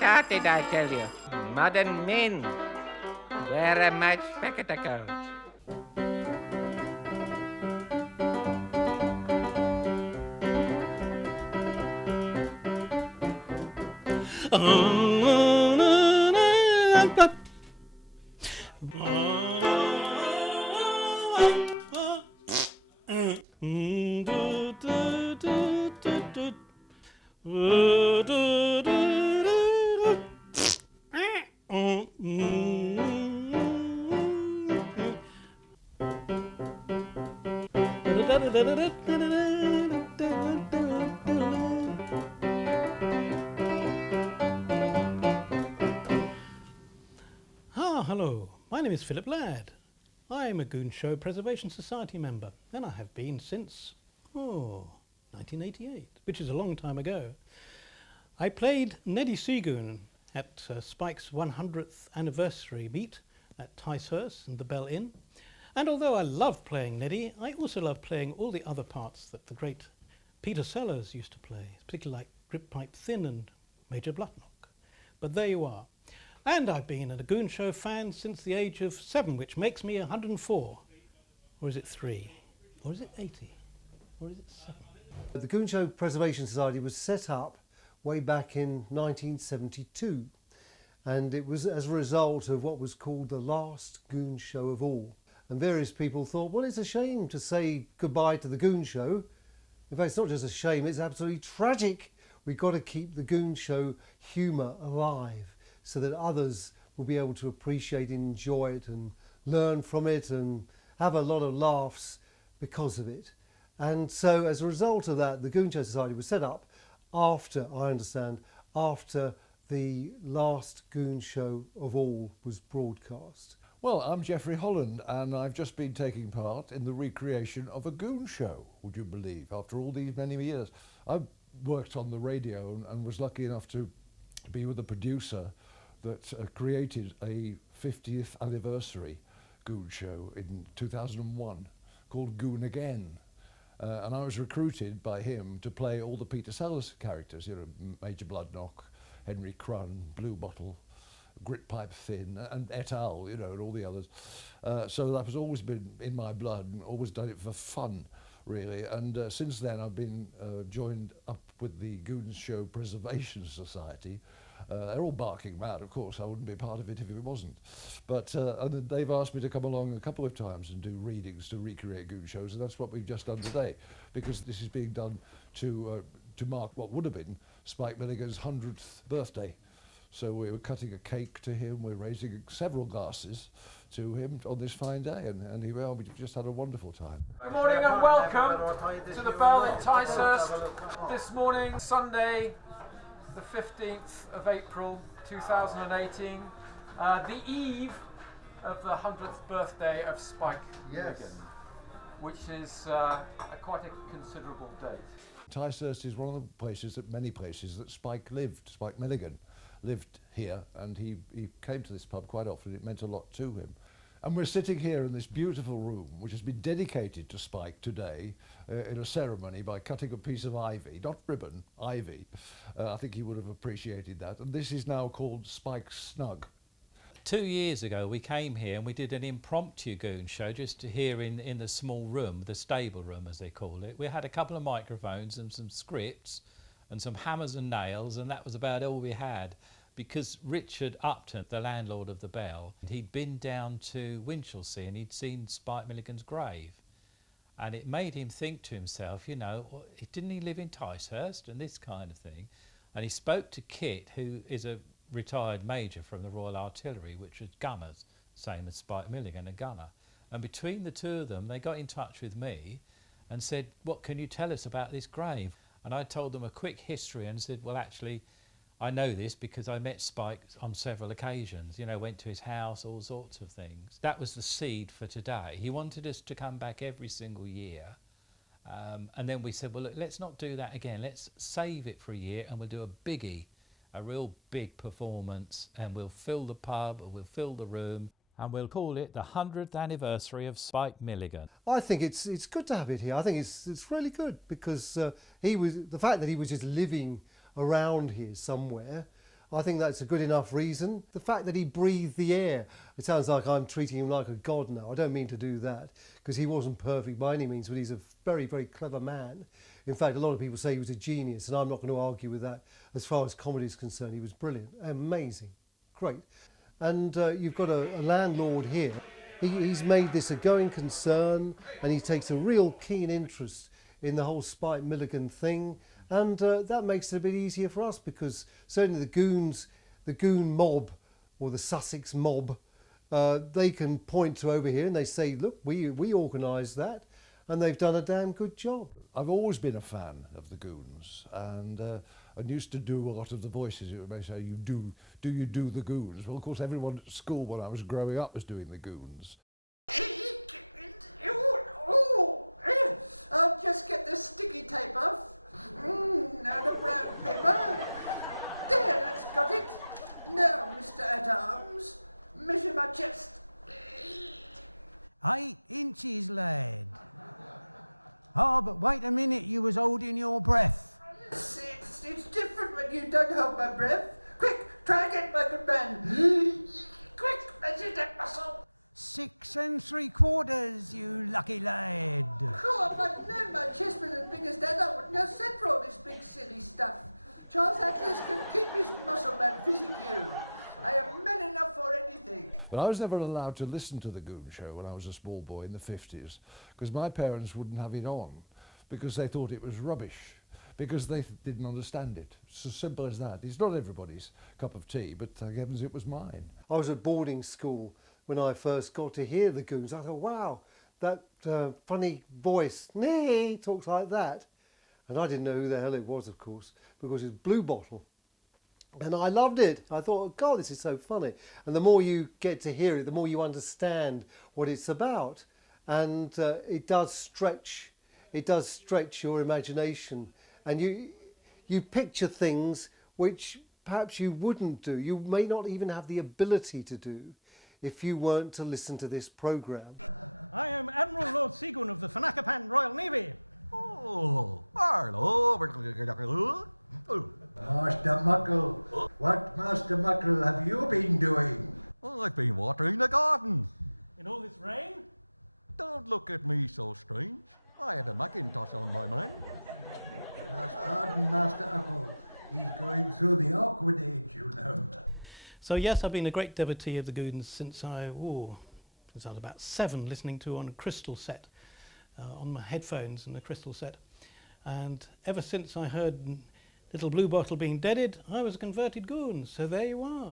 started, I tell you. Modern men, very much spectacle. Hello, my name is Philip Ladd. I am a Goon Show Preservation Society member, and I have been since, 1988, which is a long time ago. I played Neddy Seagoon at Spike's 100th anniversary meet at Ticehurst and the Bell Inn. And although I love playing Neddy, I also love playing all the other parts that the great Peter Sellers used to play, particularly like Grip Pipe Thin and Major Bloodknock. But there you are. And I've been a Goon Show fan since the age of 7, which makes me 104. Or is it 3? Or is it 80? Or is it 7? The Goon Show Preservation Society was set up way back in 1972, and it was as a result of what was called the last Goon Show of all. And various people thought, well, it's a shame to say goodbye to the Goon Show. In fact, it's not just a shame, it's absolutely tragic. We've got to keep the Goon Show humour alive so that others will be able to appreciate and enjoy it and learn from it and have a lot of laughs because of it. And so as a result of that, the Goon Show Society was set up after, I understand, after the last Goon Show of all was broadcast. Well, I'm Geoffrey Holland, and I've just been taking part in the recreation of a Goon Show, would you believe, after all these many years. I worked on the radio and was lucky enough to be with the producer that created a 50th anniversary Goon Show in 2001 called Goon Again. And I was recruited by him to play all the Peter Sellers characters, you know, Major Bloodknock, Henry Crun, Blue Bottle, Grit Pipe Thin, and et al., you know, and all the others. So that has always been in my blood and always done it for fun, really. And since then I've been joined up with the Goons Show Preservation Society. They're all barking mad, of course. I wouldn't be part of it if it wasn't. But and they've asked me to come along a couple of times and do readings to recreate Goon Shows, and that's what we've just done today, because this is being done to mark what would have been Spike Milligan's 100th birthday. So we were cutting a cake to him, we're raising several glasses to him on this fine day, and here we are, we've just had a wonderful time. Good morning and welcome to the Bell in Ticehurst. This morning, Sunday, the 15th of April 2018, the eve of the 100th birthday of Spike Milligan, which is quite a considerable date. Ticehurst is one of the places, many places, that Spike lived. Spike Milligan lived here, and he came to this pub quite often. It meant a lot to him. And we're sitting here in this beautiful room, which has been dedicated to Spike today in a ceremony by cutting a piece of ivy, not ribbon, ivy. I think he would have appreciated that. And this is now called Spike's Snug. 2 years ago we came here and we did an impromptu Goon Show just here in the small room, the stable room as they call it. We had a couple of microphones and some scripts and some hammers and nails, and that was about all we had, because Richard Upton, the landlord of the Bell, he'd been down to Winchelsea and he'd seen Spike Milligan's grave, and it made him think to himself, you know, didn't he live in Ticehurst and this kind of thing. And he spoke to Kit, who is a retired major from the Royal Artillery, which was gunners, same as Spike Milligan, a gunner. And between the two of them, they got in touch with me and said, what can you tell us about this grave? And I told them a quick history and said, well, actually, I know this because I met Spike on several occasions, you know, went to his house, all sorts of things. That was the seed for today. He wanted us to come back every single year. And then we said, well, look, let's not do that again. Let's save it for a year and we'll do a biggie, a real big performance, and we'll fill the pub, or we'll fill the room, and we'll call it the 100th anniversary of Spike Milligan. I think it's good to have it here. I think it's really good, because the fact that he was just living around here somewhere, I think that's a good enough reason. The fact that he breathed the air, it sounds like I'm treating him like a god now. I don't mean to do that, because he wasn't perfect by any means, but he's a very, very clever man. In fact, a lot of people say he was a genius, and I'm not going to argue with that. As far as comedy is concerned, he was brilliant, amazing, great. And you've got a landlord here. He's made this a going concern, and he takes a real keen interest in the whole Spike Milligan thing. And that makes it a bit easier for us, because certainly the Goons, the Goon mob, or the Sussex mob, they can point to over here and they say, look, we organised that, and they've done a damn good job. I've always been a fan of the Goons, and I used to do a lot of the voices. It may say, do you do the Goons? Well, of course, everyone at school when I was growing up was doing the Goons. But I was never allowed to listen to the Goon Show when I was a small boy in the 50s, because my parents wouldn't have it on, because they thought it was rubbish, because they didn't understand it. It's as simple as that. It's not everybody's cup of tea, but thank heavens it was mine. I was at boarding school when I first got to hear the Goons. I thought, wow, that funny voice, nee, talks like that. And I didn't know who the hell it was, of course, because it was Blue Bottle. And I loved it. I thought, oh, God, this is so funny. And the more you get to hear it, the more you understand what it's about. And it does stretch your imagination. And you picture things which perhaps you wouldn't do. You may not even have the ability to do if you weren't to listen to this programme. So yes, I've been a great devotee of the Goons since I was about 7, listening to on a crystal set, on my headphones and a crystal set. And ever since I heard Little Blue Bottle being deaded, I was a converted Goon. So there you are.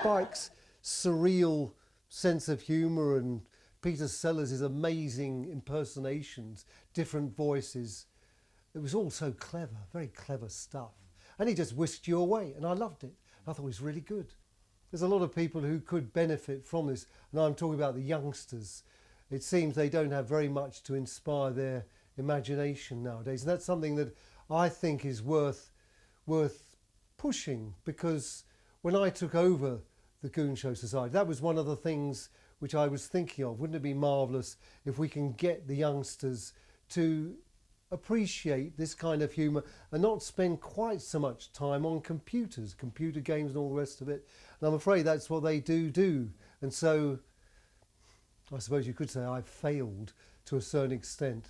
Spike's surreal sense of humour and Peter Sellers' amazing impersonations, different voices. It was all so clever, very clever stuff. And he just whisked you away, and I loved it. I thought it was really good. There's a lot of people who could benefit from this, and I'm talking about the youngsters. It seems they don't have very much to inspire their imagination nowadays, and that's something that I think is worth pushing, because when I took over the Goon Show Society, that was one of the things which I was thinking of. Wouldn't it be marvellous if we can get the youngsters to appreciate this kind of humour and not spend quite so much time on computers, computer games and all the rest of it. And I'm afraid that's what they do. And so I suppose you could say I've failed to a certain extent.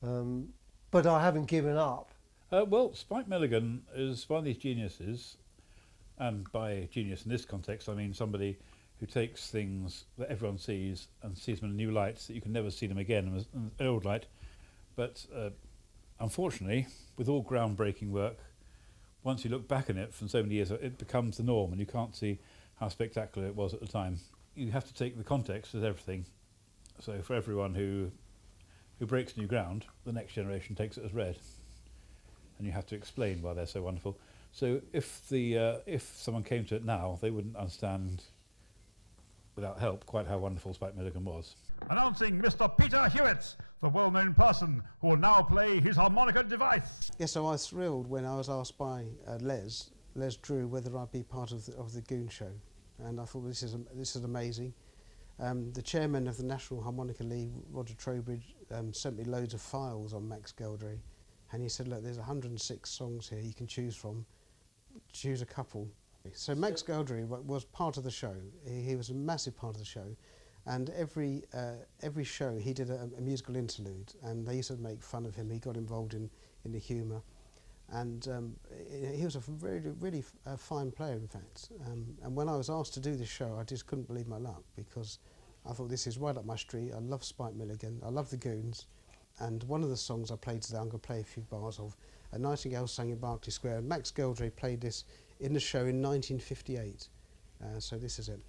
But I haven't given up. Well, Spike Milligan is one of these geniuses, and by genius in this context I mean somebody who takes things that everyone sees and sees them in a new light so that you can never see them again in an old light. But unfortunately, with all groundbreaking work, once you look back on it from so many years, it becomes the norm and you can't see how spectacular it was at the time. You have to take the context as everything. So for everyone who breaks new ground, the next generation takes it as read. and you have to explain why they're so wonderful. So if someone came to it now, they wouldn't understand without help quite how wonderful Spike Milligan was. Yes, so I was thrilled when I was asked by Les Drew, whether I'd be part of the Goon Show, and I thought this is amazing. The chairman of the National Harmonica League, Roger Trowbridge, sent me loads of files on Max Geldry, and he said, look, there's 106 songs here you can choose from. Choose a couple. So Max Geldry was part of the show. He was a massive part of the show, and every show he did a musical interlude, and they used to make fun of him. He got involved in the humour, and he was a really fine player, in fact. And when I was asked to do this show, I just couldn't believe my luck, because I thought this is right up my street. I love Spike Milligan, I love the Goons, and one of the songs I played today, I'm going to play a few bars of. A Nightingale Sang in Berkeley Square, and Max Geldry played this in the show in 1958. So this is it.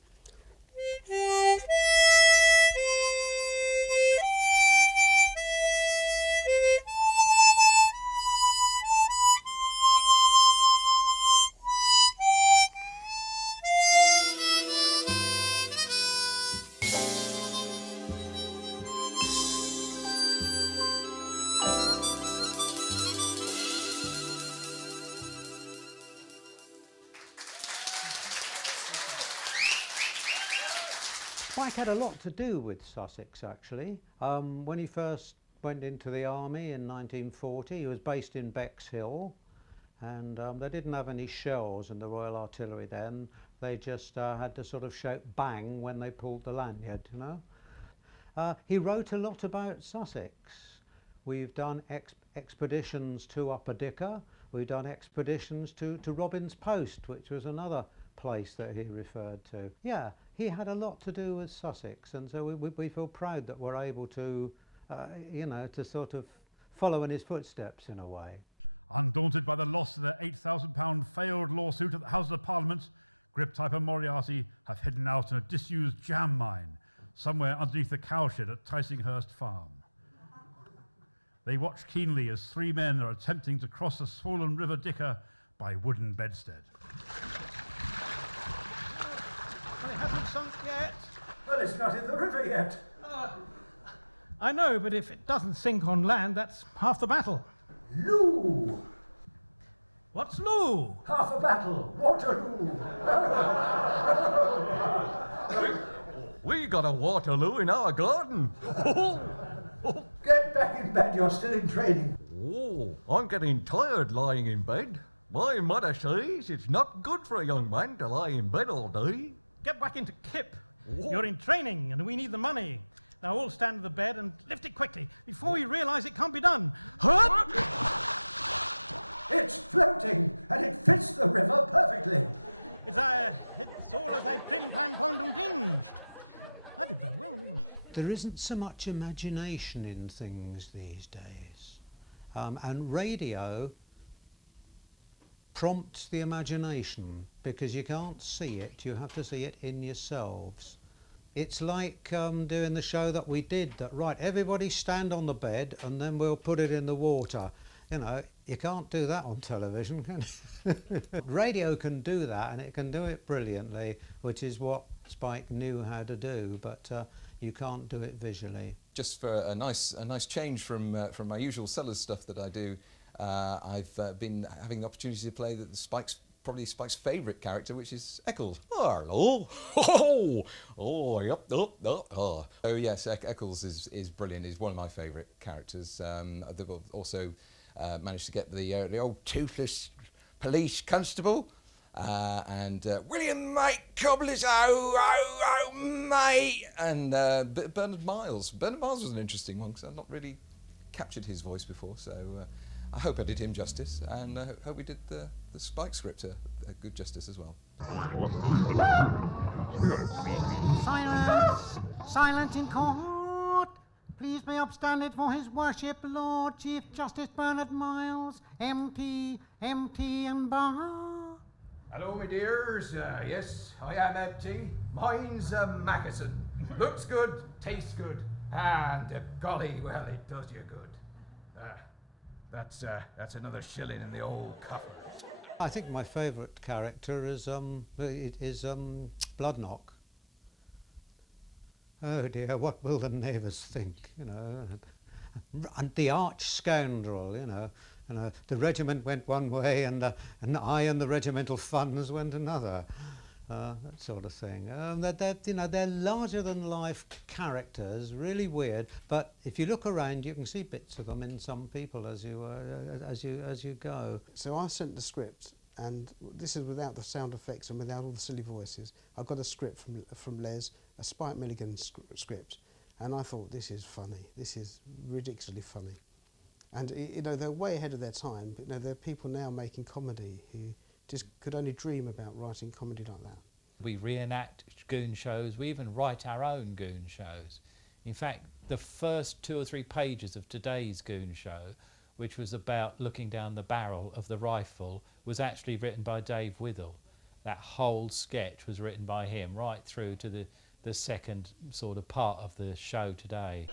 Spike had a lot to do with Sussex, actually. When he first went into the army in 1940, he was based in Bexhill, and they didn't have any shells in the Royal Artillery then. They just had to sort of shout bang when they pulled the lanyard, you know. He wrote a lot about Sussex. We've done expeditions to Upper Dicker. We've done expeditions to Robin's Post, which was another place that he referred to. Yeah, he had a lot to do with Sussex, and so we feel proud that we're able to, you know, to sort of follow in his footsteps in a way. There isn't so much imagination in things these days, and radio prompts the imagination because you can't see it, you have to see it in yourselves. It's like doing the show that we did, that right, everybody stand on the bed and then we'll put it in the water. You know, you can't do that on television, can you? Radio can do that, and it can do it brilliantly, which is what Spike knew how to do, but you can't do it visually. Just for a nice change from my usual Sellers stuff that I do, I've been having the opportunity to play probably Spike's favourite character, which is Eccles. Oh, hello! Oh, yep, oh. So yes, Eccles is brilliant. He's one of my favourite characters. They've also managed to get the old toothless police constable. And William Mate Cobblers, oh mate, and Bernard Miles. Bernard Miles was an interesting one because I've not really captured his voice before, so I hope I did him justice, and I hope we did the Spike script a good justice as well. Silence! Silence in court! Please be upstanded for His Worship Lord Chief Justice Bernard Miles, MP and Bar. Hello, my dears. Yes, I am empty. Mine's a Mackerson. Looks good, tastes good, and golly, well, it does you good. That's another shilling in the old coffers. I think my favourite character is Bloodknock. Oh dear, what will the neighbours think, you know? And the arch scoundrel, you know. The regiment went one way and I and the regimental funds went another. That sort of thing. They're larger than life characters, really weird. But if you look around, you can see bits of them in some people as you go. So I sent the script, and this is without the sound effects and without all the silly voices. I got a script from Les, a Spike Milligan script, and I thought, this is funny. This is ridiculously funny. And you know, they're way ahead of their time. But you know, there are people now making comedy who just could only dream about writing comedy like that. We reenact goon shows, we even write our own goon shows. In fact, the first 2 or 3 pages of today's goon show, which was about looking down the barrel of the rifle, was actually written by Dave Withell. That whole sketch was written by him, right through to the second sort of part of the show today.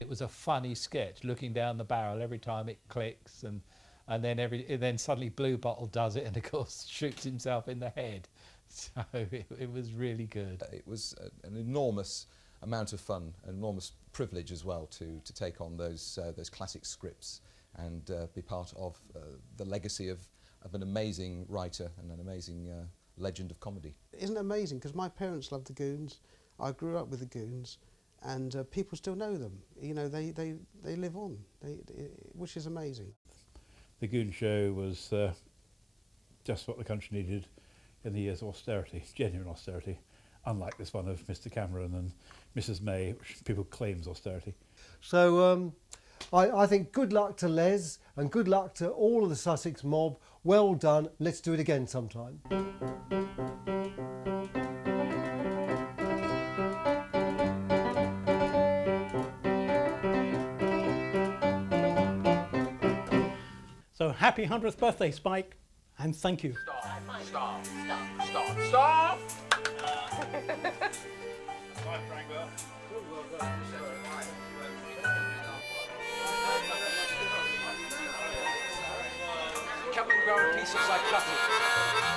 It was a funny sketch, looking down the barrel every time it clicks, and then suddenly Blue Bottle does it, and of course shoots himself in the head. So it was really good. It was an enormous amount of fun, an enormous privilege as well to take on those classic scripts and be part of the legacy of an amazing writer and an amazing legend of comedy. Isn't it amazing? Because my parents loved the Goons. I grew up with the Goons. And people still know them. You know, they live on, which is amazing. The Goon Show was just what the country needed in the years of austerity, genuine austerity, unlike this one of Mr. Cameron and Mrs. May, which people claim is austerity. So I think good luck to Les and good luck to all of the Sussex mob. Well done. Let's do it again sometime. So happy 100th birthday, Spike, and thank you. Stop. Come and grow a piece of psychotic.